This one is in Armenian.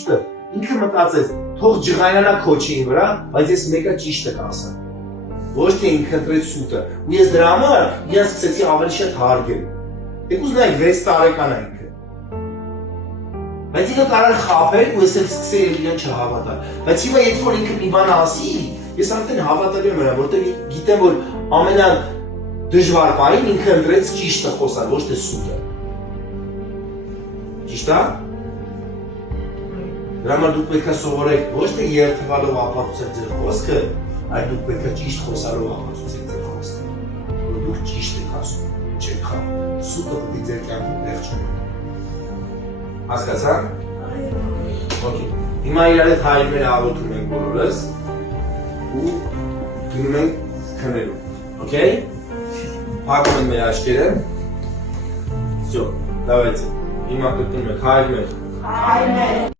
ճիշտը, ինքը մտածեց, թող ջղայնանա քոչին վրա, բայց ես մեկը ճիշտը կասեմ։ Ոչ թե ինքը ընտրեց սուտը։ Ու ես դրա համար իրեն սկսեցի ավելի շատ հարգել։ Եկուզ նայեք 6 տարեկան է ինքը։ Բայց ինքը կարող է խաբել ու ես էլ սկսել իրեն չհավատալ։ Բայց հիմա եթե որ ինքը մի բան ասի, ես արդեն հավատալու եմ նրան, որտեղ գիտեմ, որ ամենադժվար պահին ինքը ընտրեց ճիշտը խոսալ, ոչ թե սուտը։ Ճիշտ է։ Դրա համար դուք պետք է սովորեք ոչ թե երթվալով ապացուցել ձեր խոսքը, այլ դուք պետք է ճիշտ խոսալով ապացուցեք ձեր խոսքը, որ դուք ճիշտ եք ասում, չեք խաբում։ Սուտը պետք է ձեր կյանքում տեղ չունենա։ Հասկացա՞ք։ Okay։ Հիմա իրար հետ հայրները աղոթում ենք բոլորս ու գնում ենք քնելու։ Okay։ Փակում ենք մեր աչքերը։ Всё, давайте։ Հիմա կգնում ենք հայրներ։